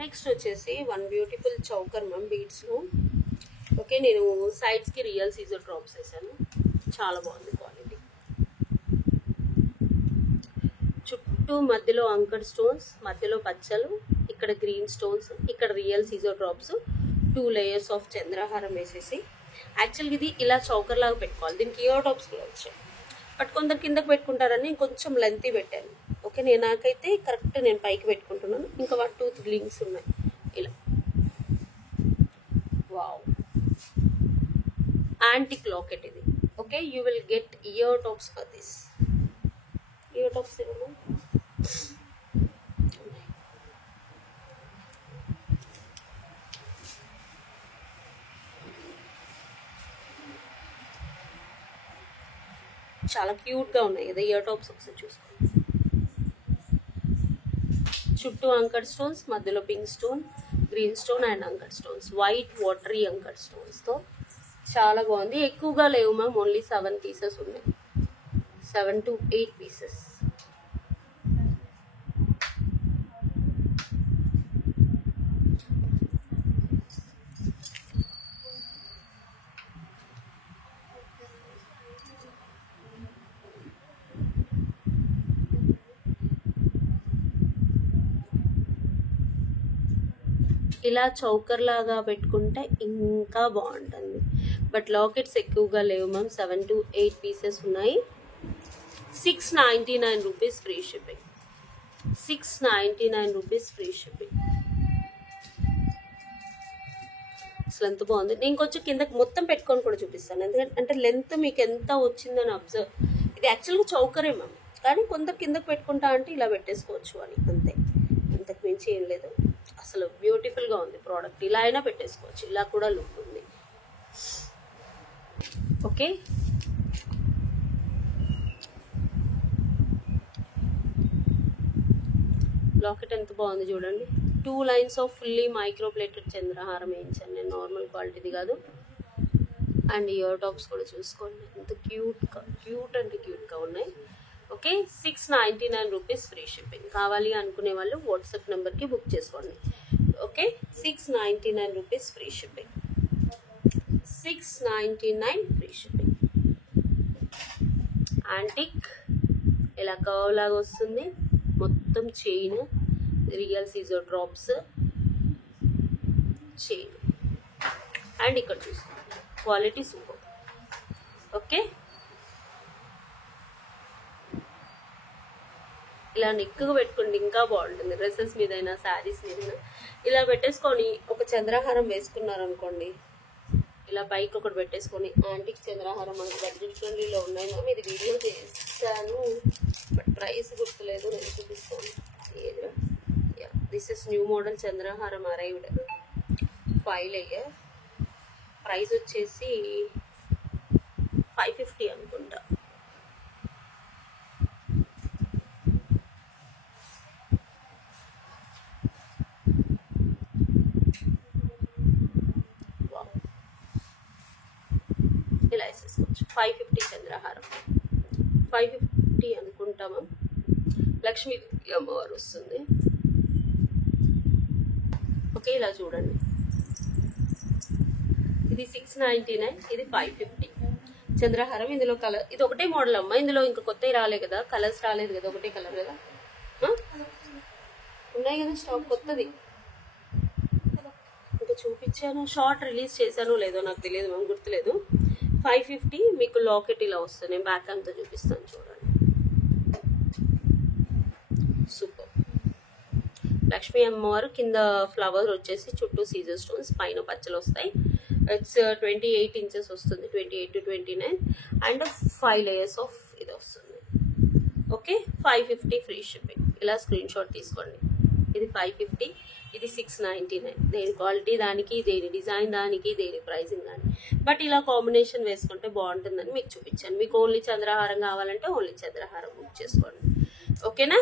Next వచ్చేసి one beautiful choker ma'am బీడ్స్లో. Okay, నేను సైడ్స్కి రియల్ సీజర్ డ్రాప్స్ వేసాను, చాలా బాగుంది క్వాలిటీ. చుట్టూ మధ్యలో అంకర్ స్టోన్స్, మధ్యలో పచ్చలు, ఇక్కడ గ్రీన్ స్టోన్స్, ఇక్కడ రియల్ సీజర్ డ్రాప్స్, 2 లేయర్స్ ఆఫ్ చంద్రహారం వేసేసి. యాక్చువల్గా ఇది ఇలా చౌకర్ లాగా పెట్టుకోవాలి, దీనికి ఇయర్ టాప్స్ కూడా వచ్చాయి, బట్ కొందరు కిందకి పెట్టుకుంటారని కొంచెం లెంతీ పెట్టాను. ఓకే, నాకైతే కరెక్ట్ నేను పైకి పెట్టుకుంటున్నాను. ఇంకా 1-2 లింక్స్ ఉన్నాయి ఇలా. వావ్, యాంటిక్ లాకెట్ ఇది. Okay, you will get ear tops for this. Ear tops ఏమన్నా చాలా క్యూట్గా ఉన్నాయి కదా ఇయర్ టాప్స్, ఒకసారి చూసుకోండి. చుట్టూ అంకర్ స్టోన్స్, మధ్యలో pink stone, green stone and uncut stones, white watery uncut స్టోన్స్తో చాలా బాగుంది. ఎక్కువగా లేవు మ్యామ్, ఓన్లీ 7 పీసెస్ ఉన్నాయి, 7 to 8 పీసెస్. ఇలా చౌకర్ లాగా పెట్టుకుంటే ఇంకా బాగుంటుంది, బట్ లాకెట్స్ ఎక్కువగా లేవు మ్యామ్, 7 to 8 పీసెస్ ఉన్నాయి. 699 rupees free shipping, 699 rupees free shipping. అసలు ఎంత బాగుంది. నేను కొంచెం కిందకి మొత్తం పెట్టుకొని కూడా చూపిస్తాను, ఎందుకంటే అంటే లెంత్ మీకు ఎంత వచ్చిందని అబ్జర్వ్. ఇది యాక్చువల్గా చౌకరే మ్యామ్, కానీ కొందరు కిందకి పెట్టుకుంటా అంటే ఇలా పెట్టేసుకోవచ్చు అని, అంతే, ఇంతకు మించి ఏం లేదు. అసలు బ్యూటిఫుల్గా ఉంది ప్రోడక్ట్, ఇలా అయినా పెట్టేసుకోవచ్చు, ఇలా కూడా లుక్ ఉంది. ఓకే, లాకెట్ ఎంత బాగుంది చూడండి. 2 lines of fully micro plated చంద్రహారం వేయించాను నేను, నార్మల్ క్వాలిటీది కాదు. అండ్ ఇయర్ టాప్స్ కూడా చూసుకోండి, ఎంత క్యూట్ అంటే క్యూట్గా ఉన్నాయి. Okay, 699 rupees free shipping. కావాలి అనుకునే వాళ్ళు వాట్సాప్ నెంబర్కి బుక్ చేసుకోండి. Okay, 699 rupees free shipping, 699 free shipping. Antique ఇలా కర్వ్ లాగా వస్తుంది, మొత్తం చైన్, రియల్ సీజర్ డ్రాప్స్ చైన్. అండ్ ఇక్కడ చూసుకోండి, క్వాలిటీ సూపర్. ఓకే, ఇలా నెక్గా పెట్టుకోండి, ఇంకా బాగుంటుంది. డ్రెస్సెస్ మీదైనా శారీస్ మీదైనా ఇలా పెట్టేసుకొని ఒక చంద్రహారం వేసుకున్నారనుకోండి, ఇలా పైకి ఒకటి పెట్టేసుకొని యాంటిక్ చంద్రహారం మనకు బడ్జెట్ ఫ్రెండ్లీలో ఉన్నాయి మ్యామ్. ఇది వీడియో చేస్తాను, బట్ ప్రైస్ గుర్తులేదు, నేను చూపిస్తాను. దిస్ ఇస్ న్యూ మోడల్ చంద్రహారం అరైవ్డ్, 5 లేయర్. ప్రైస్ వచ్చేసి 550 అనుకుంటా. ఇలా వేసేసుకోవచ్చు. 550 చంద్రహారం, 550 అనుకుంటాము. లక్ష్మీ అమ్మవారు వస్తుంది. ఓకే, ఇలా చూడండి, ఇది 699, ఇది 550 చంద్రహారం. ఇందులో కలర్, ఇది ఒకటే మోడల్ అమ్మ, ఇందులో ఇంకా కొత్తవి రాలే కదా, కలర్స్ రాలేదు కదా, ఒకటే కలర్ కదా ఉన్నాయి కదా స్టాక్. కొత్తది ఇంకా చూపించాను, షార్ట్ రిలీజ్ చేశాను లేదో నాకు తెలియదు మ్యామ్, గుర్తులేదు. 550 మీకు లాకెట్ ఇలా వస్తుంది, నేను బ్యాక్ అంతా చూపిస్తాను చూడండి. సూపర్. లక్ష్మీ అమ్మవారు కింద ఫ్లవర్ వచ్చేసి చుట్టూ సీజర్ స్టోన్స్, పైన పచ్చలు వస్తాయి. ఇట్స్ 28 ఇంచెస్ వస్తుంది, 28 to 29, అండ్ 5 లేయర్స్ ఆఫ్ ఇది వస్తుంది. Okay, 550 free shipping. ఇలా స్క్రీన్ షాట్ తీసుకోండి. ఇది 550, ఇది 699. దేని క్వాలిటీ దానికి, దేని డిజైన్ దానికి, దేని ప్రైసింగ్ దానికి. బట్ ఇలా కాంబినేషన్ వేసుకుంటే బాగుంటుందని మీకు చూపించాను. మీకు ఓన్లీ చంద్రహారం కావాలంటే ఓన్లీ చంద్రహారం బుక్ చేసుకోండి. ఓకేనా?